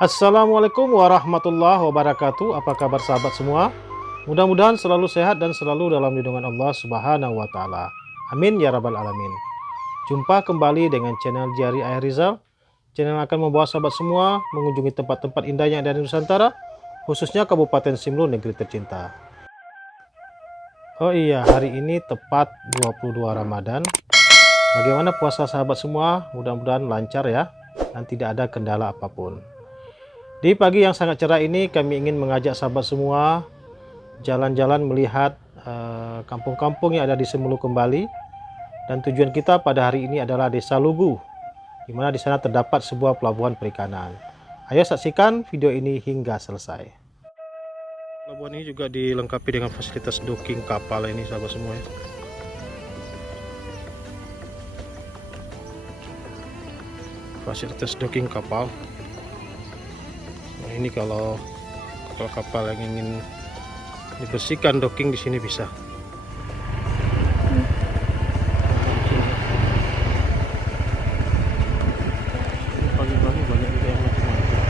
Assalamualaikum warahmatullahi wabarakatuh. Apa kabar sahabat semua? Mudah-mudahan selalu sehat dan selalu dalam lindungan Allah Subhanahu wa taala. Amin ya rabbal alamin. Jumpa kembali dengan channel Jari Ayah Rizal. Channel yang akan membawa sahabat semua mengunjungi tempat-tempat indah yang ada di Nusantara, khususnya Kabupaten Simelu, negeri tercinta. Oh iya, hari ini tepat 22 Ramadan. Bagaimana puasa sahabat semua? Mudah-mudahan lancar ya, dan tidak ada kendala apapun. Di pagi yang sangat cerah ini kami ingin mengajak sahabat semua jalan-jalan melihat kampung-kampung yang ada di Simelu kembali. Dan tujuan kita pada hari ini adalah Desa Lugu, di mana di sana terdapat sebuah pelabuhan perikanan. Ayo saksikan video ini hingga selesai. Pelabuhan ini juga dilengkapi dengan fasilitas docking kapal ini sahabat semua ya. Fasilitas docking kapal. Nah, ini kalau kapal yang ingin dibersihkan docking di sini bisa. Pagi-pagi banyak juga yang macam-macam.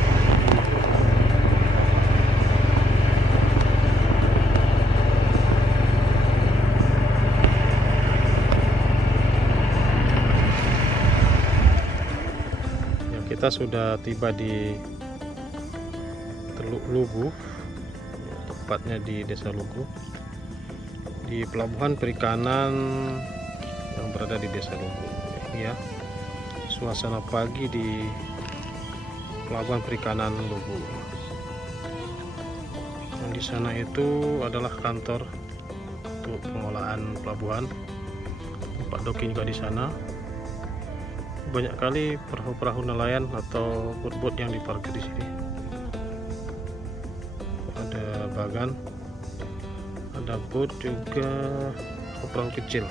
Ya, kita sudah tiba di Teluk Lugu, tepatnya di Desa Lugu, di pelabuhan perikanan yang berada di Desa Lugu. Ya, suasana pagi di pelabuhan perikanan Lugu. Dan di sana itu adalah kantor untuk pengolahan pelabuhan, tempat docking juga di sana. Banyak kali perahu-perahu nelayan atau boat-boat yang diparkir di sini. Ada bagan, ada boat juga, perahu kecil.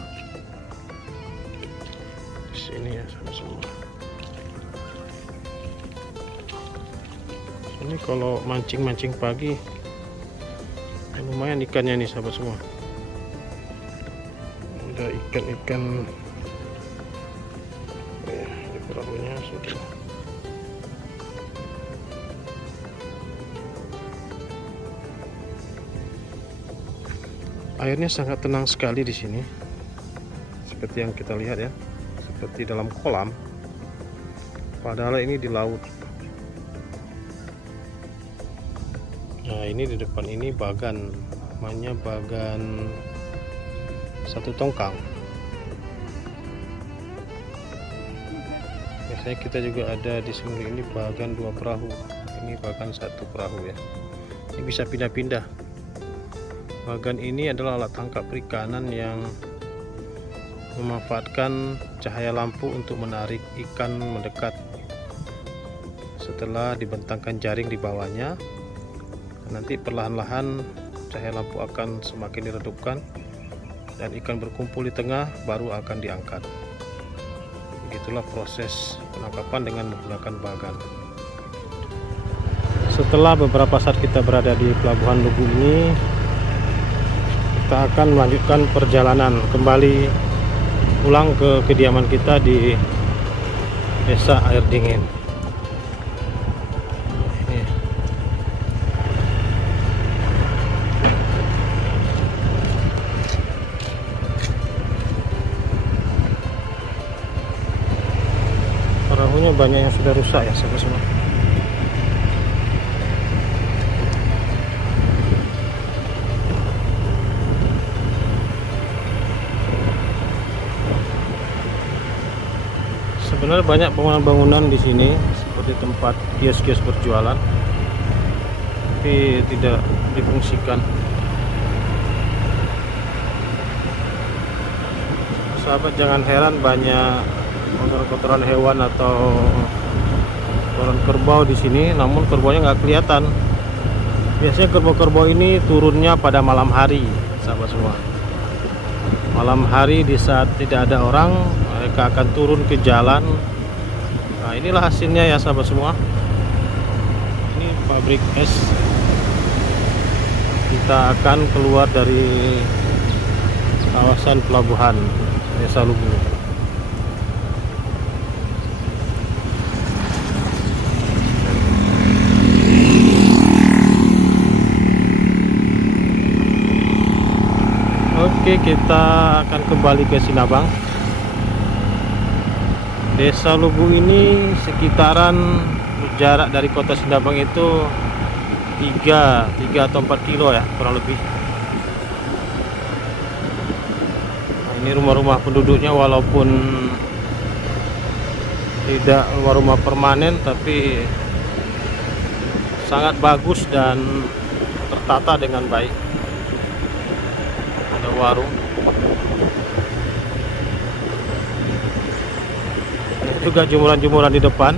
Di sini ya semua. Ini kalau mancing-mancing pagi lumayan ikannya nih sahabat semua. Ada ikan-ikan di perahunya sudah. Airnya sangat tenang sekali di sini, seperti yang kita lihat ya, seperti dalam kolam, padahal ini di laut. Nah, ini di depan ini bagan, namanya bagan satu tongkang. Biasanya kita juga ada di Simelu ini bagan dua perahu, ini bagan satu perahu ya. Ini bisa pindah-pindah. Bagan ini adalah alat tangkap perikanan yang memanfaatkan cahaya lampu untuk menarik ikan mendekat. Setelah dibentangkan jaring di bawahnya, nanti perlahan-lahan cahaya lampu akan semakin diredupkan dan ikan berkumpul di tengah baru akan diangkat. Begitulah proses penangkapan dengan menggunakan bagan. Setelah beberapa saat kita berada di pelabuhan Lugu ini, kita akan melanjutkan perjalanan kembali pulang ke kediaman kita di Desa Air Dingin. Perahunya banyak yang sudah rusak ya sahabat semua. Sebenarnya banyak bangunan-bangunan di sini seperti tempat kios-kios berjualan, tapi tidak difungsikan. Sahabat jangan heran banyak kotoran-kotoran hewan atau kotoran kerbau di sini, namun kerbaunya nggak kelihatan. Biasanya kerbau-kerbau ini turunnya pada malam hari, sahabat semua. Malam hari di saat tidak ada orang, mereka akan turun ke jalan. Nah, inilah hasilnya ya sahabat semua. Ini pabrik es. Kita akan keluar dari kawasan pelabuhan Desa Lugu. Oke, kita akan kembali ke Sinabang. Desa Lubu ini sekitaran jarak dari kota Sinabang itu 3 atau 4 kilo ya, kurang lebih. Nah, ini rumah-rumah penduduknya, walaupun tidak rumah-rumah permanen, tapi sangat bagus dan tertata dengan baik. Ada warung. Ini juga jemuran-jemuran di depan.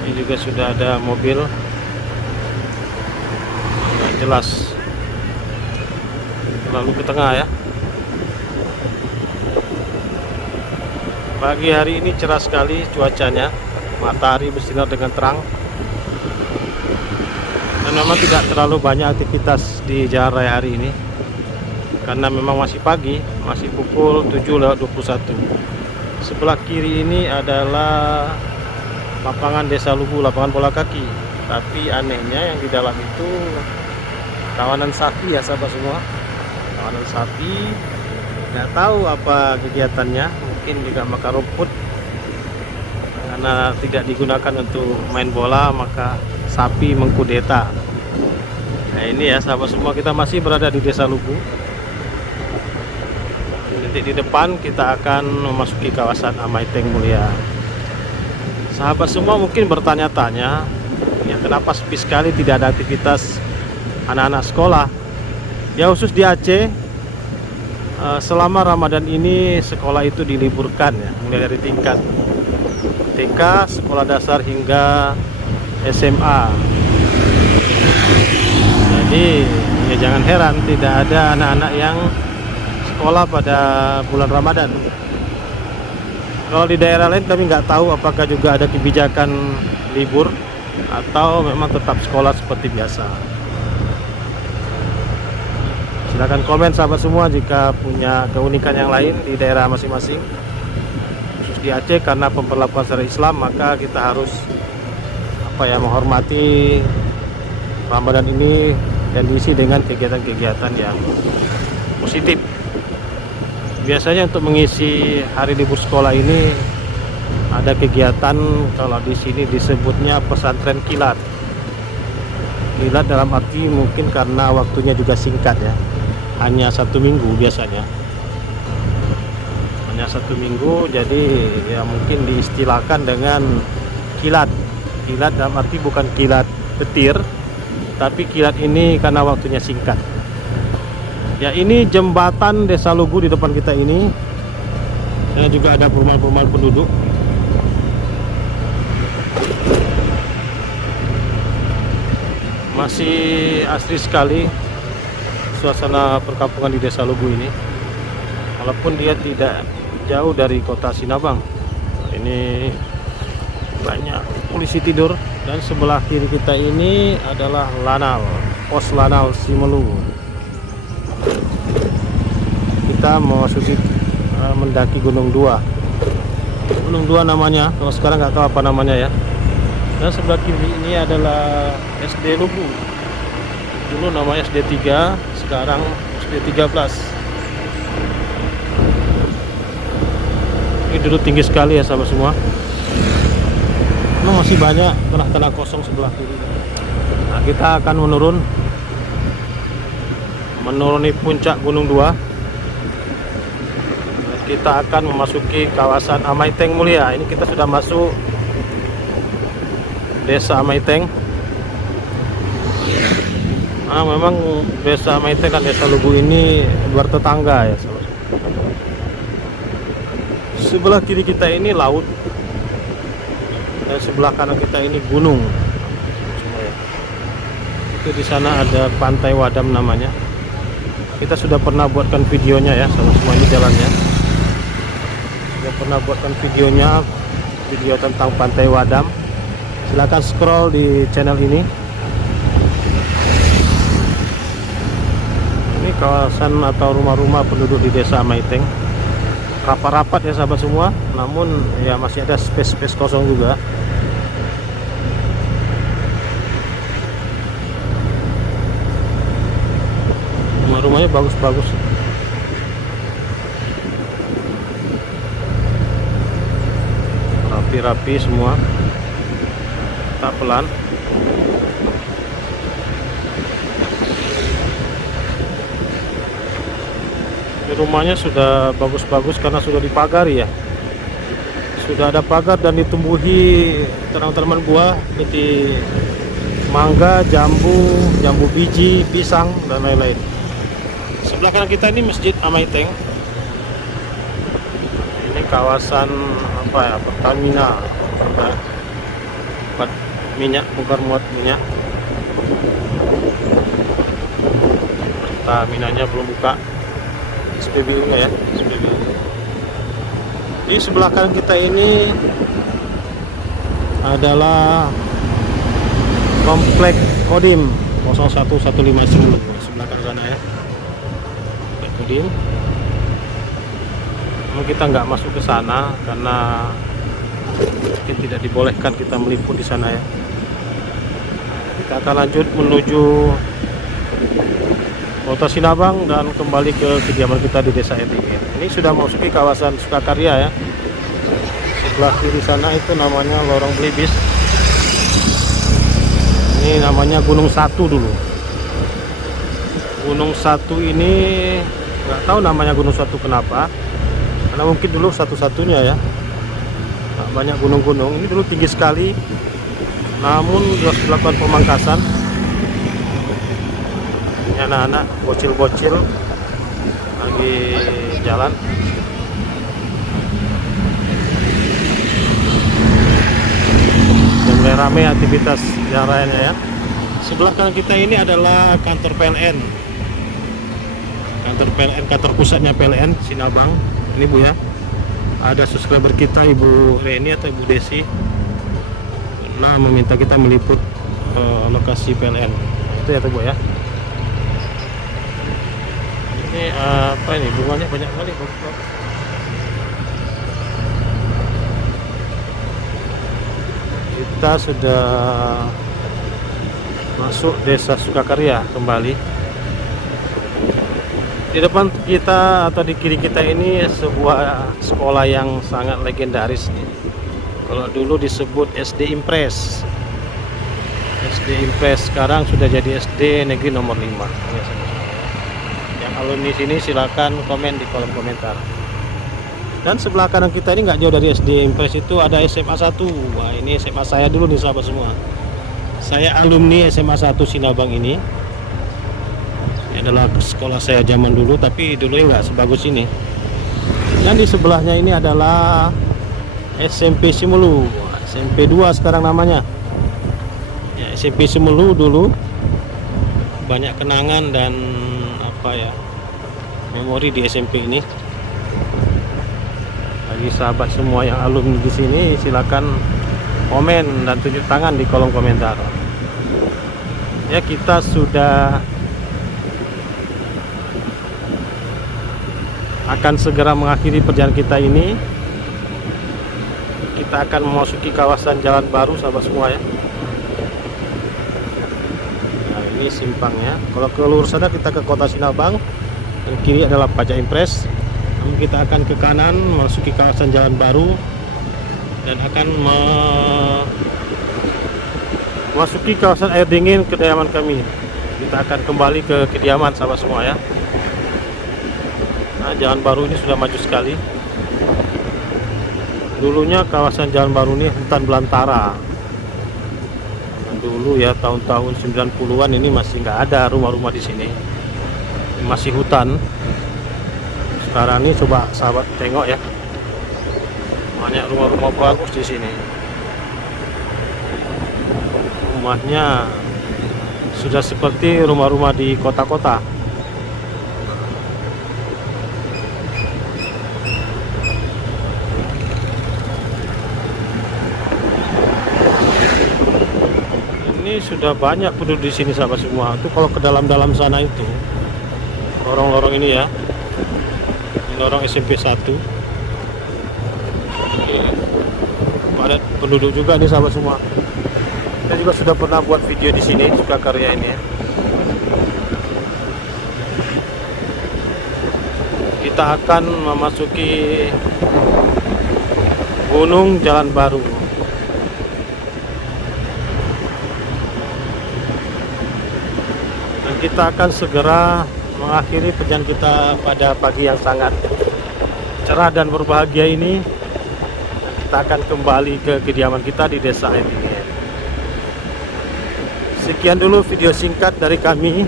Ini juga sudah ada mobil. Nggak jelas. Lalu ke tengah ya. Pagi hari ini cerah sekali cuacanya. Matahari bersinar dengan terang. Dan memang tidak terlalu banyak aktivitas di jalan raya hari ini, karena memang masih pagi, masih pukul 7:21. Sebelah kiri ini adalah lapangan Desa Lubu, lapangan bola kaki. Tapi anehnya yang di dalam itu kawanan sapi ya sahabat semua. Kawanan sapi, nggak tahu apa kegiatannya, mungkin juga makan rumput. Karena tidak digunakan untuk main bola, maka sapi mengkudeta. Nah ini ya sahabat semua, kita masih berada di Desa Lubu. Nanti di depan kita akan memasuki kawasan Amaiteng Mulia. Sahabat semua mungkin bertanya-tanya, ya kenapa sepi sekali, tidak ada aktivitas anak-anak sekolah. Ya khusus di Aceh, selama Ramadan ini sekolah itu diliburkan ya, mulai dari tingkat TK, sekolah dasar hingga SMA. Jadi ya jangan heran tidak ada anak-anak yang sekolah pada bulan Ramadan. Kalau di daerah lain kami nggak tahu apakah juga ada kebijakan libur atau memang tetap sekolah seperti biasa. Silahkan komen sahabat semua jika punya keunikan yang lain di daerah masing-masing. Khusus di Aceh, karena pemberlakuan syariat Islam, maka kita harus menghormati Ramadan ini dan diisi dengan kegiatan-kegiatan yang positif. Biasanya untuk mengisi hari libur sekolah ini ada kegiatan, kalau di sini disebutnya pesantren kilat. Kilat dalam arti mungkin karena waktunya juga singkat ya, hanya 1 minggu biasanya. Hanya 1 minggu, jadi ya mungkin diistilahkan dengan kilat. Kilat dalam arti bukan kilat petir, tapi kilat ini karena waktunya singkat. Ya ini jembatan Desa Lubu di depan kita ini. Dan juga ada perumahan-perumahan penduduk. Masih asri sekali suasana perkampungan di Desa Lubu ini, walaupun dia tidak jauh dari kota Sinabang. Ini banyak polisi tidur, dan sebelah kiri kita ini adalah Lanal, pos Lanal Simelu. Kita memasuki mendaki Gunung Dua. Gunung Dua namanya, kalau sekarang nggak tahu apa namanya ya. Dan sebelah kiri ini adalah SD Lubu. Dulu namanya SD 3, sekarang SD 13. Ini dulu tinggi sekali ya sahabat semua. Masih banyak tanah-tanah kosong sebelah kiri. Nah, kita akan menuruni puncak Gunung Dua. Kita akan memasuki kawasan Amaiteng Mulia. Ini kita sudah masuk Desa Amaiteng. Nah, memang Desa Amaiteng dan Desa Lubu ini bertetangga ya. Sebelah kiri kita ini laut, dan sebelah kanan kita ini gunung. Itu di sana ada Pantai Wadam namanya. Kita sudah pernah buatkan videonya ya, sama semua ini jalannya. Sudah pernah buatkan videonya, video tentang Pantai Wadam. Silahkan scroll di channel ini. Ini kawasan atau rumah-rumah penduduk di Desa Amaiteng. Rapat-rapat ya sahabat semua, namun ya masih ada space-space kosong juga. rumahnya bagus-bagus. Rapi-rapi semua. Tak pelan. Di rumahnya sudah bagus-bagus karena sudah dipagari ya. Sudah ada pagar dan ditumbuhi tanaman-tanaman buah seperti mangga, jambu biji, pisang dan lain-lain. Sebelah kanan kita ini Masjid Amaiteng. Ini kawasan apa ya, Pertamina, tempat minyak, bongkar muat minyak. Pertaminanya belum buka, SPBU nya ya, SPBU. Di sebelah kanan kita ini adalah Komplek Kodim 0115 sebelah kanan sana ya. Komplek Kodim. Namun kita nggak masuk ke sana karena tidak dibolehkan kita meliput di sana ya. Kita akan lanjut menuju Kota Sinabang dan kembali ke kediaman kita di Desa Erdingin. Ini sudah memasuki kawasan Sukakarya ya. Sebelah kiri sana itu namanya Lorong Belibis. Ini namanya Gunung Satu dulu. Gunung Satu ini nggak tahu namanya Gunung Satu kenapa. Karena mungkin dulu satu-satunya ya. Nah, banyak gunung-gunung. Ini dulu tinggi sekali. Namun sudah dilakukan pemangkasan. Anak-anak bocil-bocil lagi jalan. Dan mulai ramai aktivitas jalannya ya. Sebelah kanan kita ini adalah kantor PLN. Kantor PLN, kantor pusatnya PLN Sinabang. Ini Bu ya. Ada subscriber kita Ibu Reni atau Ibu Desi. Nah, meminta kita meliput lokasi PLN. Itu ya Bu ya. Ini apa ini, bunganya banyak kali. Kita sudah masuk Desa Sukakarya kembali. Di depan kita atau di kiri kita ini sebuah sekolah yang sangat legendaris nih. Kalau dulu disebut SD Impres. SD Impres sekarang sudah jadi SD Negeri nomor 5. Alumni sini silakan komen di kolom komentar. Dan sebelah kanan kita ini nggak jauh dari SD Impres itu ada SMA 1. Wah, ini SMA saya dulu nih sahabat semua. Saya alumni SMA 1 Sinabang ini. Ini adalah sekolah saya zaman dulu, tapi dulunya nggak sebagus ini. Dan di sebelahnya ini adalah SMP Simelu, SMP 2 sekarang namanya. Ya, SMP Simelu dulu banyak kenangan dan apa ya, memori di SMP ini. Bagi sahabat semua yang alumni di sini silakan komen dan tunjuk tangan di kolom komentar. Ya, kita sudah akan segera mengakhiri perjalanan kita ini. Kita akan memasuki kawasan jalan baru sahabat semua ya. Nah, ini simpangnya. Kalau ke lurus sana kita ke Kota Sinabang. Dan kiri adalah Pajak Impres. Namun kita akan ke kanan memasuki kawasan jalan baru dan akan memasuki kawasan air dingin kediaman kami. Kita akan kembali ke kediaman sahabat semua ya. Nah, jalan baru ini sudah maju sekali. Dulunya kawasan jalan baru ini hutan belantara. Nah, dulu ya tahun-tahun 90-an ini masih nggak ada rumah-rumah di sini. Masih hutan. Sekarang ini coba sahabat tengok ya, banyak rumah-rumah bagus di sini. Rumahnya sudah seperti rumah-rumah di kota-kota. Ini sudah banyak penduduk di sini sahabat semua. Itu kalau ke dalam-dalam sana itu lorong-lorong ini ya, lorong SMP 1, padat penduduk juga nih sahabat semua. Kita juga sudah pernah buat video di sini Sukakarya ini ya. kita akan memasuki Gunung Jalan Baru. Dan kita akan segera mengakhiri perjalanan kita pada pagi yang sangat cerah dan berbahagia ini. Kita akan kembali ke kediaman kita di Desa Air Dingin. Sekian dulu video singkat dari kami,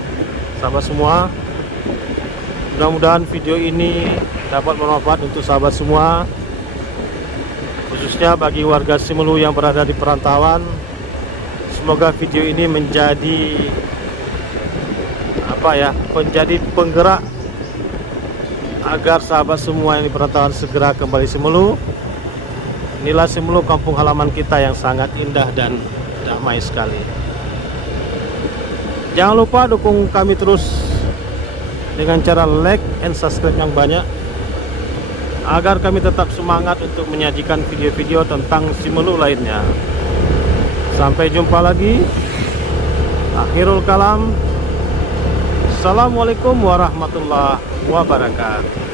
sahabat semua. Mudah-mudahan video ini dapat bermanfaat untuk sahabat semua, khususnya bagi warga Simelu yang berada di perantauan. Semoga video ini menjadi menjadi penggerak agar sahabat semua yang di perantauan segera kembali Simelu. Inilah Simelu, kampung halaman kita yang sangat indah dan damai sekali. Jangan lupa dukung kami terus dengan cara like and subscribe yang banyak, agar kami tetap semangat untuk menyajikan video-video tentang Simelu lainnya. Sampai jumpa lagi. Akhirul kalam. Assalamualaikum warahmatullahi wabarakatuh.